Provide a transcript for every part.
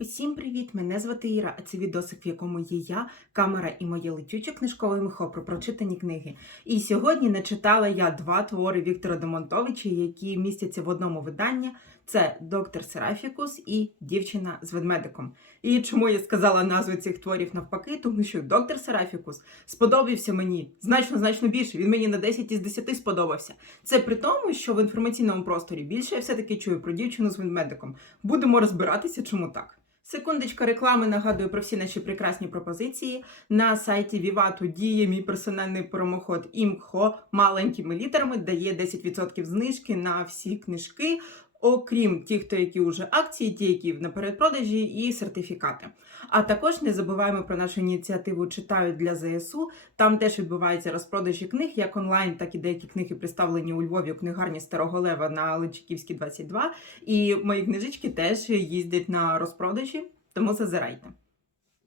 Усім привіт! Мене звати Іра, а це відосик, в якому є я, камера і моє летюче книжкове михо про прочитані книги. І сьогодні начитала я два твори Віктора Демонтовича, які містяться в одному виданні. Це Доктор Серафікус і Дівчина з ведмедиком. І чому я сказала назву цих творів навпаки? Тому що доктор Серафікус сподобався мені значно значно більше. Він мені на 10 із 10 сподобався. Це при тому, що в інформаційному просторі більше я все-таки чую про дівчину з ведмедиком. Будемо розбиратися, чому так. Секундочка реклами нагадую про всі наші прекрасні пропозиції. На сайті Вівату діє мій персональний промоход ІМХО маленькими літерами дає 10% знижки на всі книжки, окрім тих, хто які вже акції, ті, які на передпродажі, і сертифікати. А також не забуваємо про нашу ініціативу Читають для ЗСУ. Там теж відбуваються розпродажі книг, як онлайн, так і деякі книги представлені у Львові у книгарні Старого Лева на Личаківській 22. І мої книжечки теж їздять на розпродажі, тому зазирайте.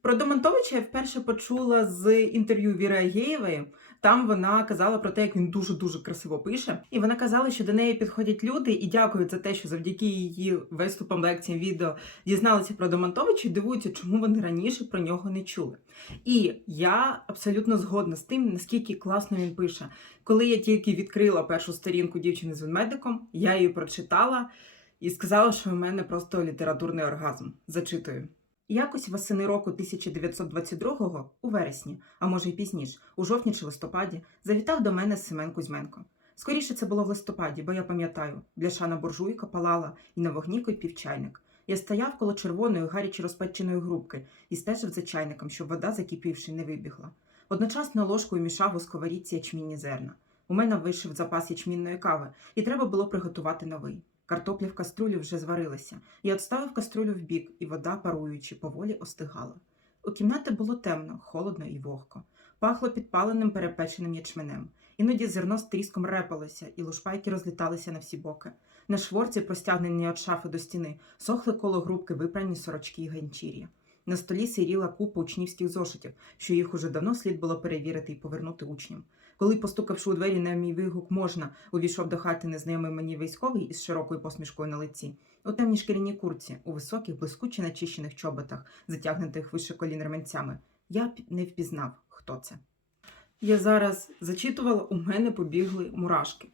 Про Домонтовича я вперше почула з інтерв'ю Віри Агєєвої. Там вона казала про те, як він дуже дуже красиво пише, і вона казала, що до неї підходять люди і дякують за те, що завдяки її виступам, лекціям, відео дізналися про Домонтовича і дивуються, чому вони раніше про нього не чули. І я абсолютно згодна з тим, наскільки класно він пише. Коли я тільки відкрила першу сторінку дівчини з ведмедиком, я її прочитала і сказала, що в мене просто літературний оргазм. Зачитую. Якось восени року 1922-го, у вересні, а може й пізніше, у жовтні чи листопаді, завітав до мене Семен Кузьменко. Скоріше це було в листопаді, бо я пам'ятаю, бляшана буржуйка палала і на вогні кипів чайник. Я стояв коло червоної гаряче розпеченої грубки і стежив за чайником, щоб вода, закипівши, не вибігла. Одночасно ложкою мішав у сковорідці ячмінні зерна. У мене вийшов запас ячмінної кави, і треба було приготувати новий. Картопля в каструлі вже зварилася. Я відставив каструлю вбік, і вода, паруючи, поволі остигала. У кімнаті було темно, холодно і вогко. Пахло підпаленим перепеченим ячменем. Іноді зерно з тріском репалося, і лушпайки розліталися на всі боки. На шворці, простягнені від шафи до стіни, сохли коло грубки випрані сорочки й ганчір'я. На столі сиріла купа учнівських зошитів, що їх уже давно слід було перевірити і повернути учням. Коли, постукавши у двері на мій вигук можна, увійшов до хати незнайомий мені військовий із широкою посмішкою на лиці, у темній шкіряній курці, у високих, блискуче начищених чоботах, затягнутих вище колін ременцями. Я не впізнав, хто це. Я зараз зачитувала, у мене побігли мурашки.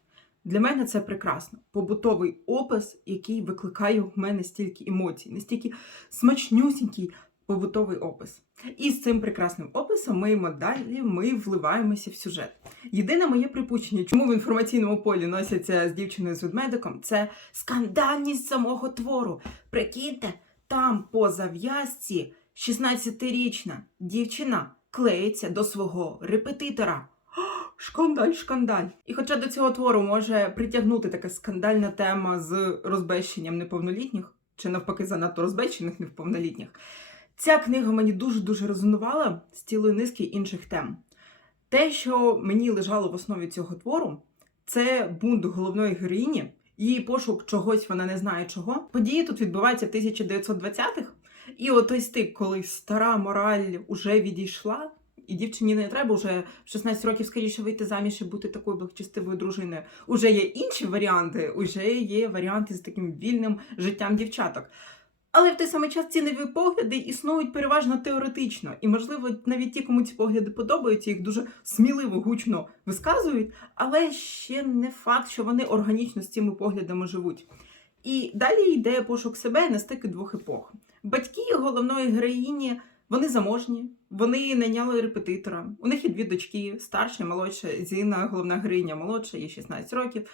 Для мене це прекрасно. Побутовий опис, який викликає у мене стільки емоцій, настільки смачнюсінький побутовий опис. І з цим прекрасним описом ми йдемо далі, ми вливаємося в сюжет. Єдине моє припущення, чому в інформаційному полі носяться з дівчиною з ведмедиком, це скандальність самого твору. Прикиньте, там по зав'язці 16-річна дівчина клеїться до свого репетитора. Шкандаль, шкандаль. І хоча до цього твору може притягнути така скандальна тема з розбещенням неповнолітніх, чи навпаки занадто розбещених неповнолітніх, ця книга мені дуже-дуже резонувала з цілої низки інших тем. Те, що мені лежало в основі цього твору, це бунт головної героїні, її пошук чогось, вона не знає чого. Події тут відбуваються в 1920-х, і от стик, коли стара мораль уже відійшла, і дівчині не треба вже в 16 років скоріше вийти заміж і бути такою благочестивою дружиною. Уже є інші варіанти, уже є варіанти з таким вільним життям дівчаток. Але в той самий час ці нові погляди існують переважно теоретично, і, можливо, навіть ті, кому ці погляди подобаються, їх дуже сміливо, гучно висказують, але ще не факт, що вони органічно з цими поглядами живуть. І далі йде пошук себе на стику двох епох. Батьки головної героїні вони заможні, вони найняли репетитора. У них є дві дочки, старша молодша. Зіна, головна героїня молодша, їй 16 років.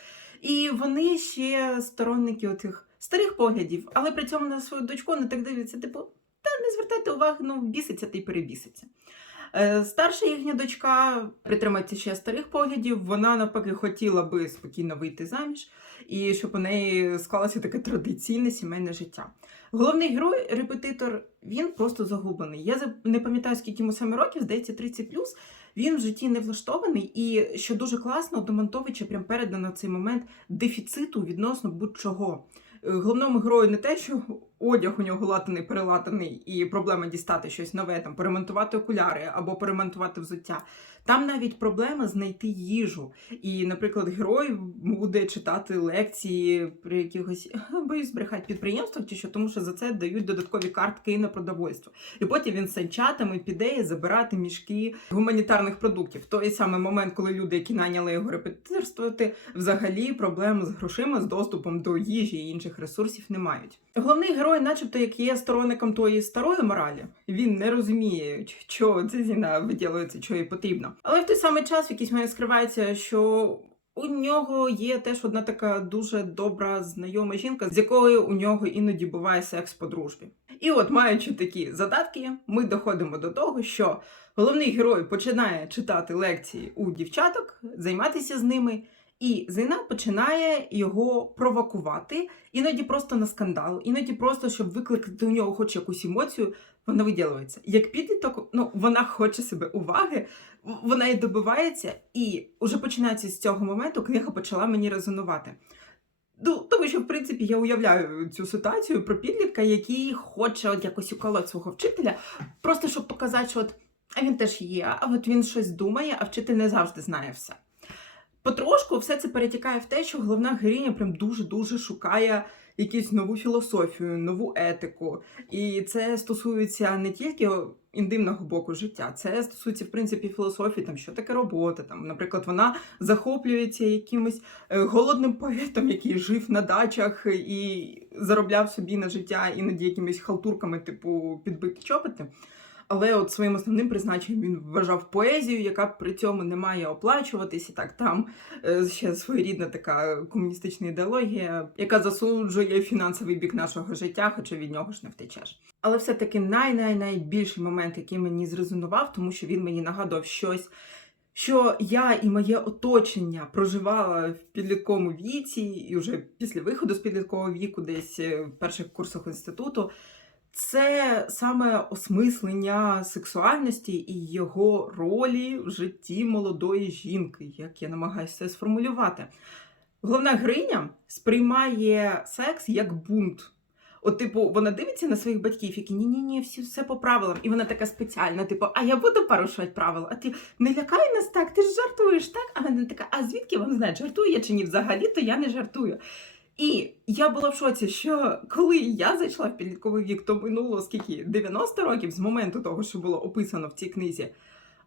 І вони ще сторонники отих старих поглядів, але при цьому на свою дочку не так дивляться, типу, та не звертайте уваги, ну біситься та й перебіситься. Е, Старша їхня дочка притримається ще старих поглядів. Вона навпаки хотіла би спокійно вийти заміж, і щоб у неї склалося таке традиційне сімейне життя. Головний герой, репетитор, він просто загублений. Я не пам'ятаю, скільки йому саме років, здається, 30 Він в житті не влаштований, і що дуже класно, до Монтовича прям передано цей момент дефіциту відносно будь-чого. Е, Головному герою не те, що одяг у нього латаний, перелатаний, і проблема дістати щось нове, там поремонтувати окуляри або поремонтувати взуття. Там навіть проблема знайти їжу. І, наприклад, герой буде читати лекції при якихось боюсь збрехати підприємствах чи що, тому що за це дають додаткові картки на продовольство. І потім він санчатами піде забирати мішки гуманітарних продуктів. Той самий момент, коли люди, які наняли його репетиторствувати, взагалі проблем з грошима, з доступом до їжі і інших ресурсів не мають. Головний герой, начебто, як є сторонником тої старої моралі, він не розуміє, що це зіна виділюється, що їй потрібно. Але в той самий час в якийсь момент скривається, що у нього є теж одна така дуже добра знайома жінка, з якою у нього іноді буває секс по дружбі. І от, маючи такі задатки, ми доходимо до того, що головний герой починає читати лекції у дівчаток, займатися з ними. І Зина починає його провокувати, іноді просто на скандал, іноді просто, щоб викликати у нього хоч якусь емоцію, вона виділюється. Як підліток, ну вона хоче себе уваги, вона і добивається, і вже починається з цього моменту книга почала мені резонувати. Ну, тому що, в принципі, я уявляю цю ситуацію про підлітка, який хоче от якось уколоти свого вчителя, просто щоб показати, що от, а він теж є, а от він щось думає, а вчитель не завжди знає все. Потрошку все це перетікає в те, що головна героїня прям дуже-дуже шукає якусь нову філософію, нову етику. І це стосується не тільки інтимного боку життя, це стосується в принципі філософії, там що таке робота. Там, наприклад, вона захоплюється якимось е, голодним поетом, який жив на дачах і заробляв собі на життя іноді якимись халтурками, типу підбити чоботи. Але от своїм основним призначенням він вважав поезію, яка при цьому не має оплачуватись. І так там е, ще своєрідна така комуністична ідеологія, яка засуджує фінансовий бік нашого життя, хоча від нього ж не втечеш. Але все-таки най-най-найбільший момент, який мені зрезонував, тому що він мені нагадував щось. Що я і моє оточення проживала в підлітковому віці, і вже після виходу з підліткового віку, десь е, в перших курсах інституту, це саме осмислення сексуальності і його ролі в житті молодої жінки, як я намагаюся це сформулювати. Головна героїня сприймає секс як бунт. От, типу, вона дивиться на своїх батьків, які ні-ні, ні, всі все по правилам. І вона така спеціальна, типу, а я буду порушувати правила. А ти не лякай нас так, ти ж жартуєш, так? А вона така, а звідки вам знати, жартую я чи ні? Взагалі, то я не жартую. І я була в шоці, що коли я зайшла в підлітковий вік, то минуло скільки 90 років з моменту того, що було описано в цій книзі.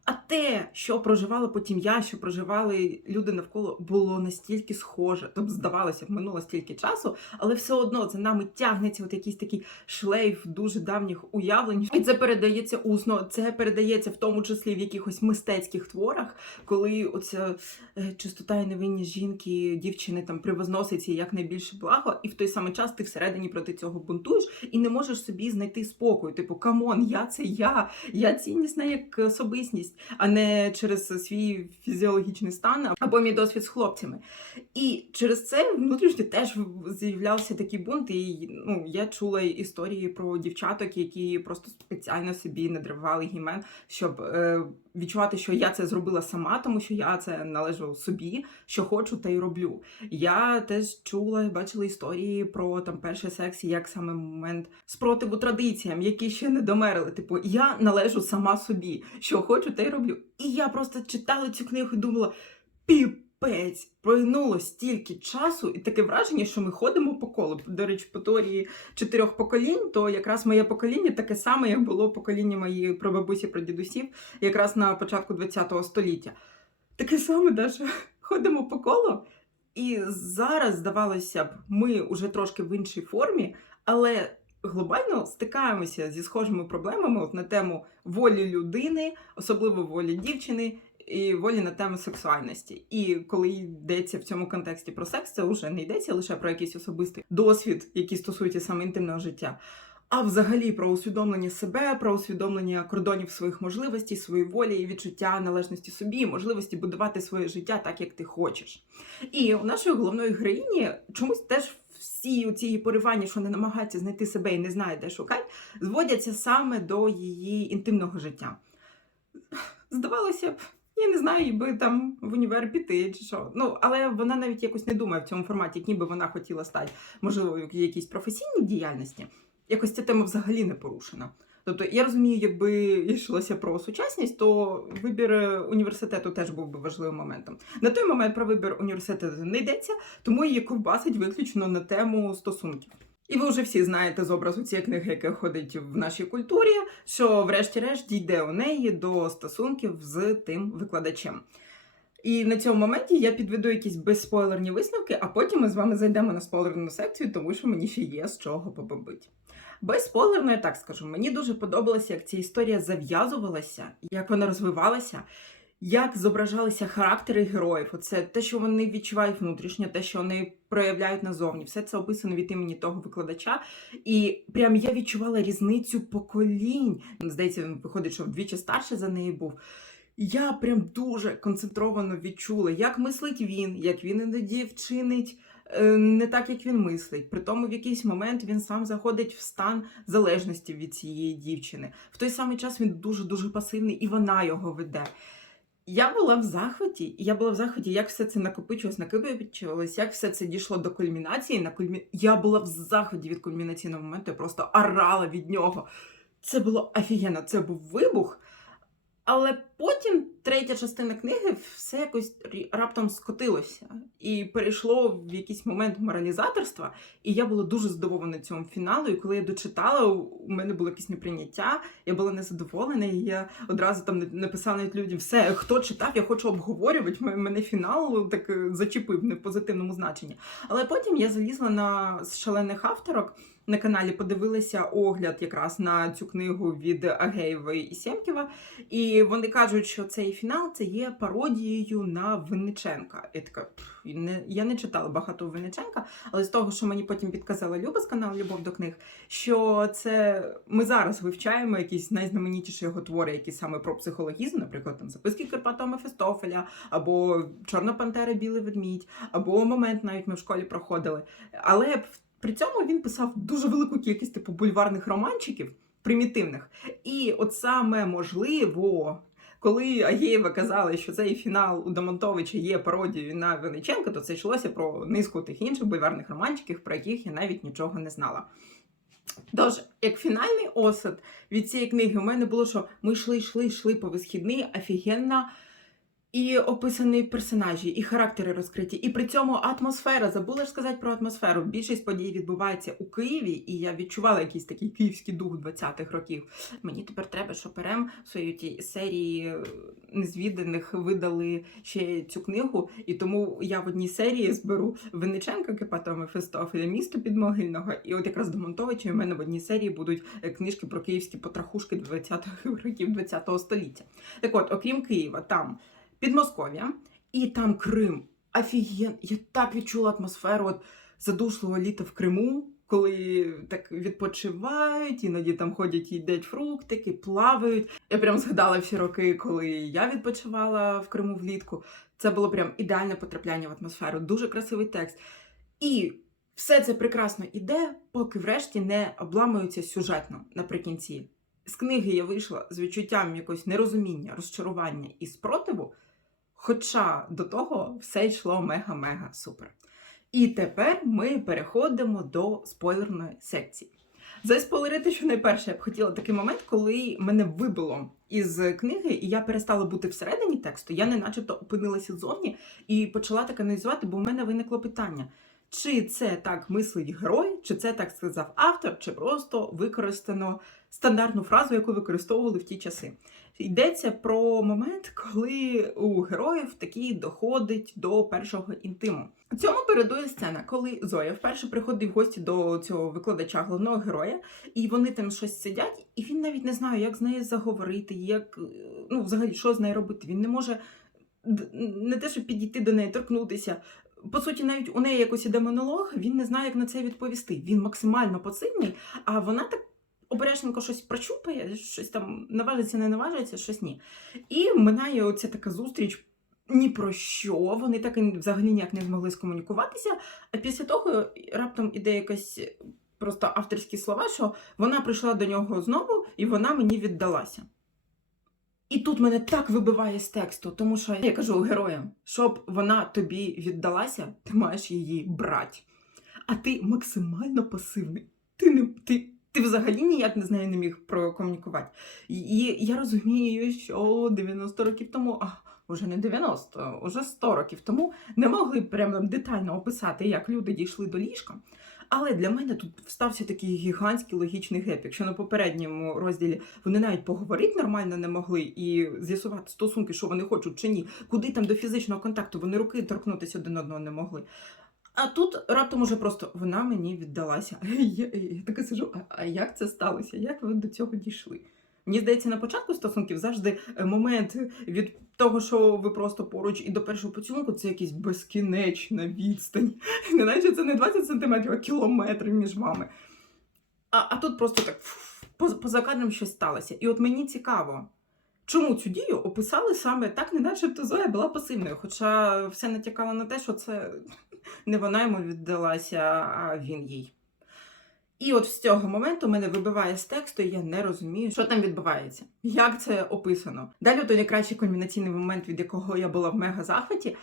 А те, що проживали потім я, що проживали люди навколо, було настільки схоже. Тобто, здавалося, минуло стільки часу, але все одно за нами тягнеться от якийсь такий шлейф дуже давніх уявлень. І це передається усно, це передається в тому числі в якихось мистецьких творах, коли оця е, чистота і невинність жінки, дівчини там привозноситься як найбільше благо, і в той самий час ти всередині проти цього бунтуєш і не можеш собі знайти спокою. Типу, камон, я це я, я ціннісна як особистість, а не через свій фізіологічний стан або мій досвід з хлопцями. І через це внутрішньо теж з'являвся такий бунт. І ну, я чула історії про дівчаток, які просто спеціально собі надривали гімен, щоб е, відчувати, що я це зробила сама, тому що я це належу собі, що хочу, та й роблю. Я теж чула і бачила історії про там перший секс, і як саме момент спротиву традиціям, які ще не домерили. Типу, я належу сама собі, що хочу, та й роблю. І я просто читала цю книгу і думала: піпець, пройнуло стільки часу, і таке враження, що ми ходимо по колу. До речі, по теорії чотирьох поколінь, то якраз моє покоління таке саме, як було покоління моїх прабабусі, прадідусів, якраз на початку ХХ століття. Таке саме даже ходимо по колу. І зараз, здавалося б, ми вже трошки в іншій формі, але глобально стикаємося зі схожими проблемами от на тему волі людини, особливо волі дівчини. І волі на тему сексуальності. І коли йдеться в цьому контексті про секс, це вже не йдеться лише про якийсь особистий досвід, який стосується саме інтимного життя, а взагалі про усвідомлення себе, про усвідомлення кордонів своїх можливостей, своєї волі і відчуття належності собі, можливості будувати своє життя так, як ти хочеш. І у нашої головної героїні чомусь теж всі ці поривання, що не намагається знайти себе і не знає, де шукати, зводяться саме до її інтимного життя. Здавалося б, я не знаю, би там в універ піти чи що. Ну, але вона навіть якось не думає в цьому форматі, ніби вона хотіла стати, можливо, в якійсь професійній діяльності. якось ця тема взагалі не порушена. Тобто я розумію, якби йшлося про сучасність, то вибір е, університету теж був би важливим моментом. На той момент про вибір університету не йдеться, тому її ковбасить виключно на тему стосунків. І ви вже всі знаєте з образу цієї книги, яка ходить в нашій культурі, що врешті-решт дійде у неї до стосунків з тим викладачем. І на цьому моменті я підведу якісь безспойлерні висновки, а потім ми з вами зайдемо на спойлерну секцію, тому що мені ще є з чого побобити. Безспойлерно, я так скажу, мені дуже подобалося, як ця історія зав'язувалася, як вона розвивалася, як зображалися характери героїв. Оце те, що вони відчувають внутрішньо, те, що вони проявляють назовні. Все це описано від імені того викладача. І прям я відчувала різницю поколінь. Здається, він виходить, що вдвічі старше за неї був. Я прям дуже концентровано відчула, як мислить він, як він іноді вчинить е, не так, як він мислить. При тому в якийсь момент він сам заходить в стан залежності від цієї дівчини. В той самий час він дуже дуже пасивний, і вона його веде. Я була в захваті, і я була в захваті, як все це накопичилось, накопичувалось, як все це дійшло до кульмінації. На кульмі... Я була в захваті від кульмінаційного моменту, я просто орала від нього. Це було офігенно, це був вибух. Але потім третя частина книги все якось раптом скотилося і перейшло в якийсь момент моралізаторства. І я була дуже здивована цьому фіналу. І коли я дочитала, у- мене було якесь неприйняття, я була незадоволена, і я одразу там на- написала навіть людям: все, хто читав, я хочу обговорювати. Мене фінал так е, зачепив не в позитивному значенні. Але потім я залізла на шалених авторок. На каналі подивилася огляд якраз на цю книгу від Агеєвої і Сємківа. І вони кажуть, що цей фінал це є пародією на Винниченка. Я така не я не читала багато Винниченка, але з того, що мені потім підказала Люба з каналу Любов до книг, що це ми зараз вивчаємо якісь найзнаменітіші його твори, які саме про психологізм, наприклад, там записки Карпата Мефістофеля, або Чорна Пантера, Білий ведмідь, або момент навіть ми в школі проходили. Але при цьому він писав дуже велику кількість типу бульварних романчиків, примітивних. І от саме можливо, коли Агєєва казала, що цей фінал у Домонтовича є пародією на Вениченка, то це йшлося про низку тих інших бульварних романчиків, про яких я навіть нічого не знала. Тож, як фінальний осад від цієї книги, у мене було, що ми йшли, йшли, йшли по висхідний, офігенна. І описані персонажі, і характери розкриті, і при цьому атмосфера. Забула ж сказати про атмосферу. Більшість подій відбувається у Києві, і я відчувала якийсь такий київський дух 20-х років. Мені тепер треба, щоб ПРМ в своїй тій серії е, незвіданих видали ще цю книгу. І тому я в одній серії зберу Винниченка, Кипатова Мефистофеля, місто підмогильного. І от якраз до Монтовича у мене в одній серії будуть е, книжки про київські потрахушки 20-х років 20-го століття. Так от, окрім Києва, там. Підмосков'я і там Крим. Офіген, я так відчула атмосферу от задушливого літа в Криму, коли так відпочивають, іноді там ходять, їдять фруктики, плавають. Я прям згадала всі роки, коли я відпочивала в Криму влітку. Це було прям ідеальне потрапляння в атмосферу, дуже красивий текст. І все це прекрасно іде, поки врешті не обламується сюжетно наприкінці. З книги я вийшла з відчуттям якогось нерозуміння, розчарування і спротиву. Хоча до того все йшло мега-мега супер. І тепер ми переходимо до спойлерної секції. Заспойлерити, що найперше я б хотіла такий момент, коли мене вибило із книги, і я перестала бути всередині тексту, я не начебто опинилася ззовні і почала так аналізувати, бо в мене виникло питання. Чи це так мислить герой, чи це так сказав автор, чи просто використано стандартну фразу, яку використовували в ті часи. Йдеться про момент, коли у героїв таки доходить до першого інтиму. Цьому передує сцена, коли Зоя вперше приходить в гості до цього викладача головного героя, і вони там щось сидять, і він навіть не знає, як з нею заговорити, як ну, взагалі, що з нею робити. Він не може не те, щоб підійти до неї, торкнутися. По суті, навіть у неї якось іде монолог, він не знає, як на це відповісти. Він максимально пасивний, а вона так обережненько щось прочупає, щось там наважиться, не наважиться, щось ні. І минає оця така зустріч. Ні про що, вони так і взагалі ніяк не змогли скомунікуватися. А після того раптом іде якась просто авторські слова, що вона прийшла до нього знову і вона мені віддалася. І тут мене так вибиває з тексту, тому що я кажу героям, щоб вона тобі віддалася, ти маєш її брати. А ти максимально пасивний. Ти не ти, Ти взагалі ніяк з нею не міг прокомунікувати. І, я розумію, що 90 років тому, а вже не 90, уже 100 років тому не могли прямо детально описати, як люди дійшли до ліжка. Але для мене тут стався такий гігантський логічний геп. Якщо на попередньому розділі вони навіть поговорити нормально не могли і з'ясувати стосунки, що вони хочуть чи ні, куди там до фізичного контакту вони руки торкнутися один одного не могли. А тут раптом уже просто вона мені віддалася. Я, я така сижу, а, а як це сталося? Як ви до цього дійшли? Мені здається, на початку стосунків завжди е, момент від того, що ви просто поруч, і до першого поцілунку це якась безкінечна відстань. Неначе це не 20 сантиметрів, а кілометри між вами. А, а тут просто так поза, кадром щось сталося. І от мені цікаво, чому цю дію описали саме так, не начебто Зоя була пасивною, хоча все натякало на те, що це не вона йому віддалася, а він їй. І от з цього моменту мене вибиває з тексту, і я не розумію, що там відбувається, як це описано. Далі той найкращий кульмінаційний момент, від якого я була в мега захваті,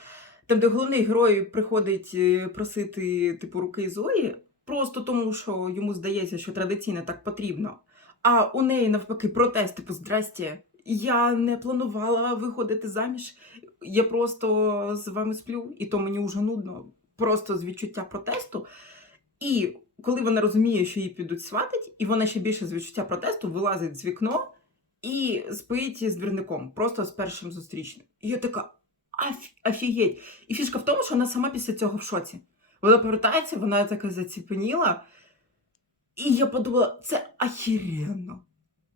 там, де головний герой приходить е, просити типу руки Зої, просто тому, що йому здається, що традиційно так потрібно. А у неї навпаки протест, типу, здрасте, я не планувала виходити заміж. Я просто з вами сплю, і то мені вже нудно. Просто з відчуття протесту. І коли вона розуміє, що її підуть сватить, і вона ще більше з відчуття протесту вилазить з вікно і спить з двірником, просто з першим зустрічним. І я така «Аф- офігеть. І фішка в тому, що вона сама після цього в шоці. Вона повертається, вона така заціпеніла. І я подумала, це ахіренно.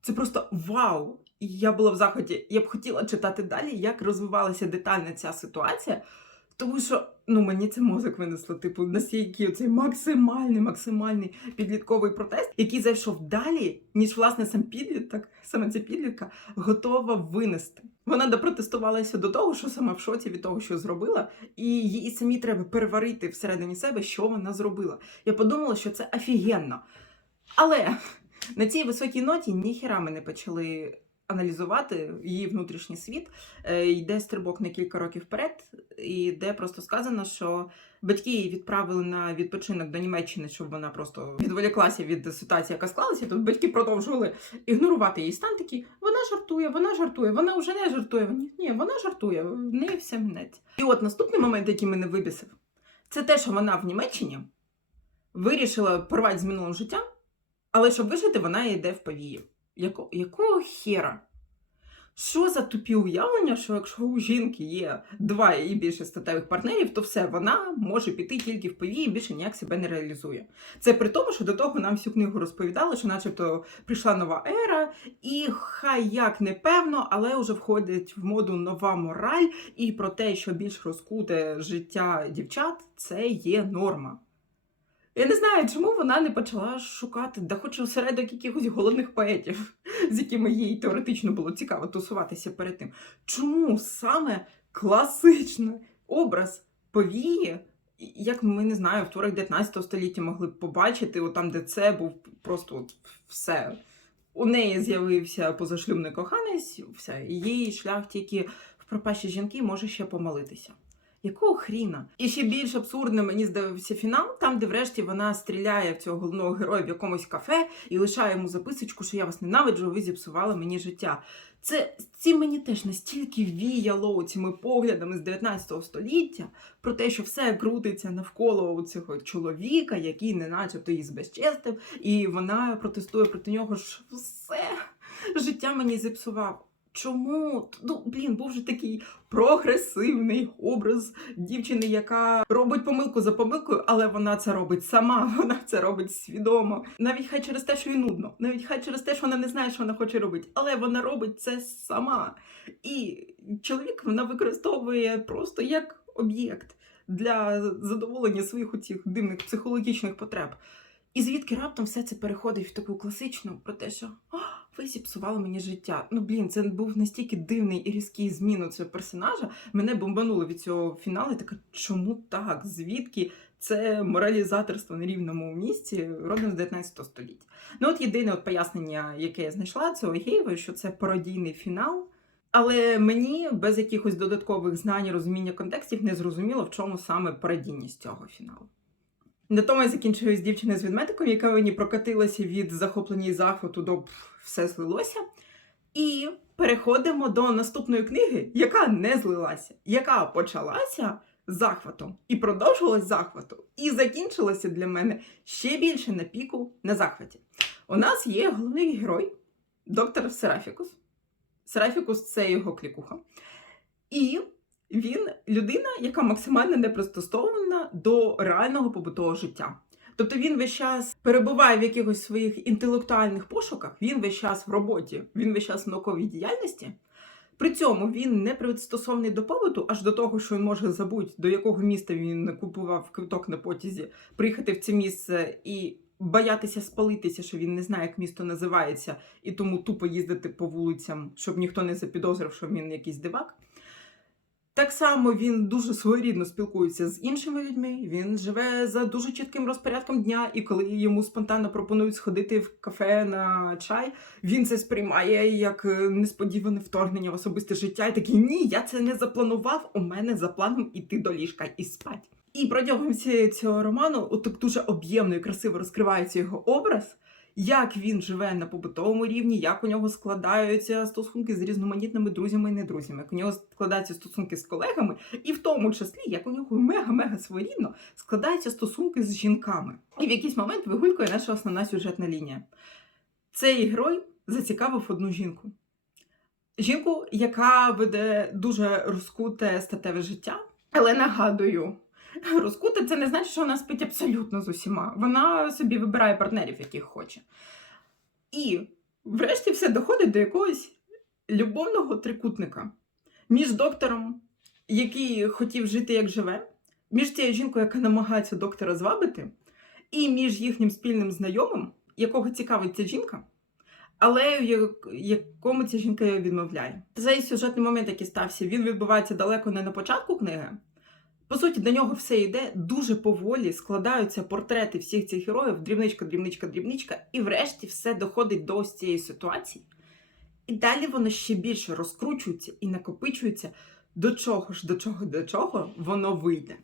Це просто вау! І я була в захваті. Я б хотіла читати далі, як розвивалася детально ця ситуація. Тому що ну мені це мозок винесло, типу, настільки цей максимальний, максимальний підлітковий протест, який зайшов далі, ніж власне сам підліток, саме ця підлітка, готова винести. Вона допротестувалася до того, що сама в шоці від того, що зробила, і їй самі треба переварити всередині себе, що вона зробила. Я подумала, що це офігенно. Але на цій високій ноті ніхіра ми не почали аналізувати її внутрішній світ. Е, Йде стрибок на кілька років вперед, і де просто сказано, що батьки її відправили на відпочинок до Німеччини, щоб вона просто відволіклася від ситуації, яка склалася. Тут батьки продовжували ігнорувати її стан. Такі вона жартує, вона жартує, вона вже не жартує. Ні, ні, вона жартує, в неї все минеться. І от наступний момент, який мене вибісив, це те, що вона в Німеччині вирішила порвати з минулим життям, але щоб вижити, вона йде в повії. Яко, якого хера? Що за тупі уявлення, що якщо у жінки є два і більше статевих партнерів, то все, вона може піти тільки в повії і більше ніяк себе не реалізує. Це при тому, що до того нам всю книгу розповідали, що начебто прийшла нова ера, і хай як не певно, але вже входить в моду нова мораль, і про те, що більш розкуте життя дівчат, це є норма. Я не знаю, чому вона не почала шукати, да хоч осередок якихось головних поетів, з якими їй теоретично було цікаво тусуватися перед тим. Чому саме класичний образ повії, як ми не знаю, в творах 19 століття могли б побачити, от там, де це був просто от все. У неї з'явився позашлюбний коханець, все, її шлях тільки в пропащі жінки може ще помолитися. Якого хріна? І ще більш абсурдно мені здавався фінал, там, де врешті вона стріляє в цього головного героя в якомусь кафе і лишає йому записочку, що я вас ненавиджу, ви зіпсували мені життя. Це ці мені теж настільки віяло цими поглядами з 19 століття про те, що все крутиться навколо цього чоловіка, який не начебто її збезчестив, і вона протестує проти нього, що все життя мені зіпсував. Чому? Ну, блін, був же такий прогресивний образ дівчини, яка робить помилку за помилкою, але вона це робить сама, вона це робить свідомо. Навіть хай через те, що їй нудно, навіть хай через те, що вона не знає, що вона хоче робити, але вона робить це сама. І чоловік вона використовує просто як об'єкт для задоволення своїх оцих дивних психологічних потреб. І звідки раптом все це переходить в таку класичну про те, що ви зіпсували мені життя. Ну блін, це був настільки дивний і різкий змін у цього персонажа. Мене бомбануло від цього фіналу. Така чому так? Звідки це моралізаторство на рівному місці родом з 19 століття? Ну от єдине от пояснення, яке я знайшла, це Огєєвої, що це пародійний фінал. Але мені без якихось додаткових знань і розуміння контекстів не зрозуміло, в чому саме пародійність цього фіналу. На тому я закінчую з дівчиною з ведмедиком, яка мені прокатилася від захоплення і захвату до все злилося. І переходимо до наступної книги, яка не злилася, яка почалася захватом і продовжувалась захватом, і закінчилася для мене ще більше на піку на захваті. У нас є головний герой, доктор Серафікус. Серафікус це його клікуха. І він людина, яка максимально не пристосована до реального побутового життя. Тобто він весь час перебуває в якихось своїх інтелектуальних пошуках, він весь час в роботі, він весь час в науковій діяльності. При цьому він не пристосований до побуту, аж до того, що він може забути, до якого міста він купував квиток на потязі, приїхати в це місце і боятися спалитися, що він не знає, як місто називається, і тому тупо їздити по вулицям, щоб ніхто не запідозрив, що він якийсь дивак. Так само він дуже своєрідно спілкується з іншими людьми. Він живе за дуже чітким розпорядком дня, і коли йому спонтанно пропонують сходити в кафе на чай, він це сприймає як е, несподіване вторгнення в особисте життя. І такий ні, я це не запланував. У мене за планом іти до ліжка і спать. І протягом цього роману, отак дуже об'ємно і красиво розкривається його образ як він живе на побутовому рівні, як у нього складаються стосунки з різноманітними друзями і недрузями, як у нього складаються стосунки з колегами, і в тому числі, як у нього мега-мега своєрідно складаються стосунки з жінками. І в якийсь момент вигулькує наша основна сюжетна лінія. Цей герой зацікавив одну жінку. Жінку, яка веде дуже розкуте статеве життя, але нагадую, Розкута це не значить, що вона спить абсолютно з усіма. Вона собі вибирає партнерів, яких хоче. І, врешті, все доходить до якогось любовного трикутника між доктором, який хотів жити як живе, між цією жінкою, яка намагається доктора звабити, і між їхнім спільним знайомим, якого цікавить ця жінка. Але якому ця жінка відмовляє. Цей сюжетний момент, який стався, він відбувається далеко не на початку книги, по суті, до нього все йде дуже поволі, складаються портрети всіх цих героїв, дрібничка, дрібничка, дрібничка, і врешті все доходить до ось цієї ситуації. І далі воно ще більше розкручується і накопичується, до чого ж, до чого, до чого воно вийде.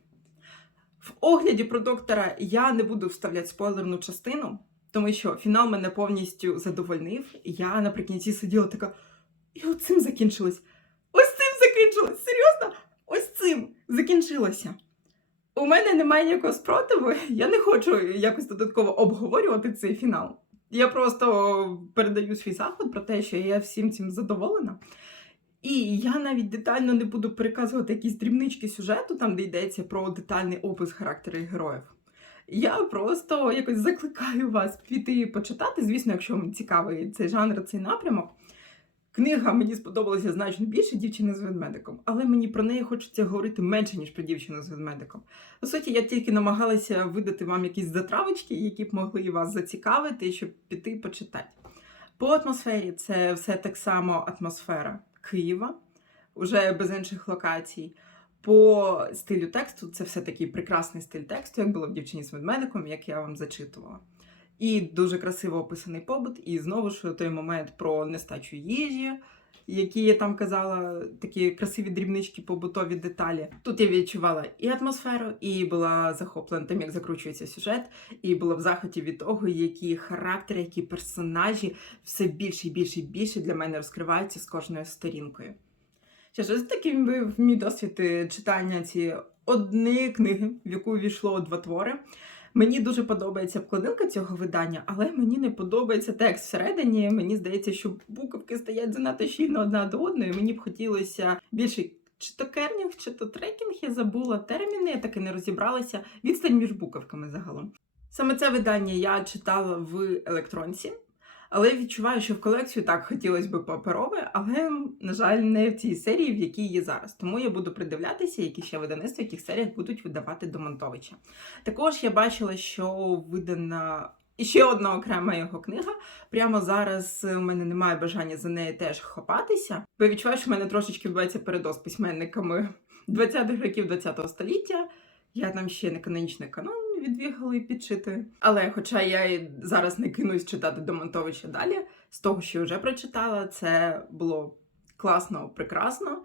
В огляді про доктора я не буду вставляти спойлерну частину, тому що фінал мене повністю задовольнив. Я наприкінці сиділа така, і оцим закінчилось. Ось цим закінчилось! Серйозно? Закінчилося. У мене немає ніякого спротиву, я не хочу якось додатково обговорювати цей фінал. Я просто передаю свій заход про те, що я всім цим задоволена. І я навіть детально не буду переказувати якісь дрібнички сюжету, там де йдеться про детальний опис характеру героїв. Я просто якось закликаю вас піти почитати. Звісно, якщо вам цікавий цей жанр, цей напрямок. Книга мені сподобалася значно більше дівчини з ведмедиком, але мені про неї хочеться говорити менше, ніж про дівчину з ведмедиком. По суті, я тільки намагалася видати вам якісь затравочки, які б могли вас зацікавити, щоб піти почитати. По атмосфері це все так само атмосфера Києва, вже без інших локацій. По стилю тексту це все такий прекрасний стиль тексту, як було в дівчині з ведмедиком, як я вам зачитувала. І дуже красиво описаний побут. І знову ж той момент про нестачу їжі, які я там казала, такі красиві дрібнички, побутові деталі. Тут я відчувала і атмосферу, і була захоплена тим, як закручується сюжет, і була в захваті від того, які характери, які персонажі все більше і більше і більше для мене розкриваються з кожною сторінкою. Що ж, ось таким був мій досвід е, читання цієї однієї книги, в яку війшло два твори. Мені дуже подобається обкладинка цього видання, але мені не подобається текст всередині. Мені здається, що буковки стоять занадто щільно одна до одної. Мені б хотілося більше. Чи то кернінг, чи то трекінг, я забула терміни, я таки не розібралася. Відстань між буковками загалом. Саме це видання я читала в електронці. Але відчуваю, що в колекцію так хотілося б паперове, але, на жаль, не в цій серії, в якій є зараз. Тому я буду придивлятися, які ще видавництва, яких серіях будуть видавати до Монтовича. Також я бачила, що видана. І ще одна окрема його книга. Прямо зараз у мене немає бажання за неї теж хапатися, бо відчуваю, що в мене трошечки вбивається передос письменниками 20-х років 20-го століття. Я там ще не канонічний канон відвігали підшити. Але, хоча я зараз не кинусь читати до Монтовича далі, з того, що я вже прочитала, це було класно, прекрасно.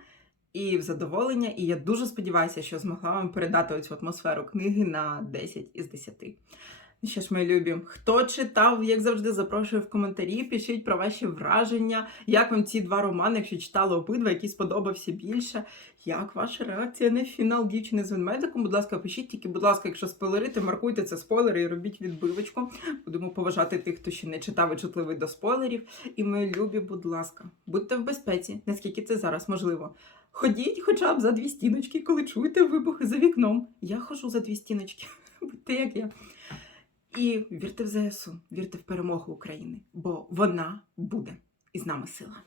і в задоволення. І я дуже сподіваюся, що змогла вам передати оцю атмосферу книги на 10 із 10. Ну що ж, мої любі, хто читав, як завжди, запрошую в коментарі. Пишіть про ваші враження, як вам ці два романи, якщо читали обидва, який сподобався більше. Як ваша реакція на фінал дівчини з ведмедиком? Будь ласка, пишіть тільки, будь ласка, якщо спойлерити, маркуйте це спойлери і робіть відбивочку. Будемо поважати тих, хто ще не читав і чутливий до спойлерів. І мої любі, будь ласка, будьте в безпеці, наскільки це зараз можливо. Ходіть хоча б за дві стіночки, коли чуєте вибухи за вікном. Я ходжу за дві стіночки. Будьте як я. І вірте в ЗСУ, вірте в перемогу України, бо вона буде і з нами сила.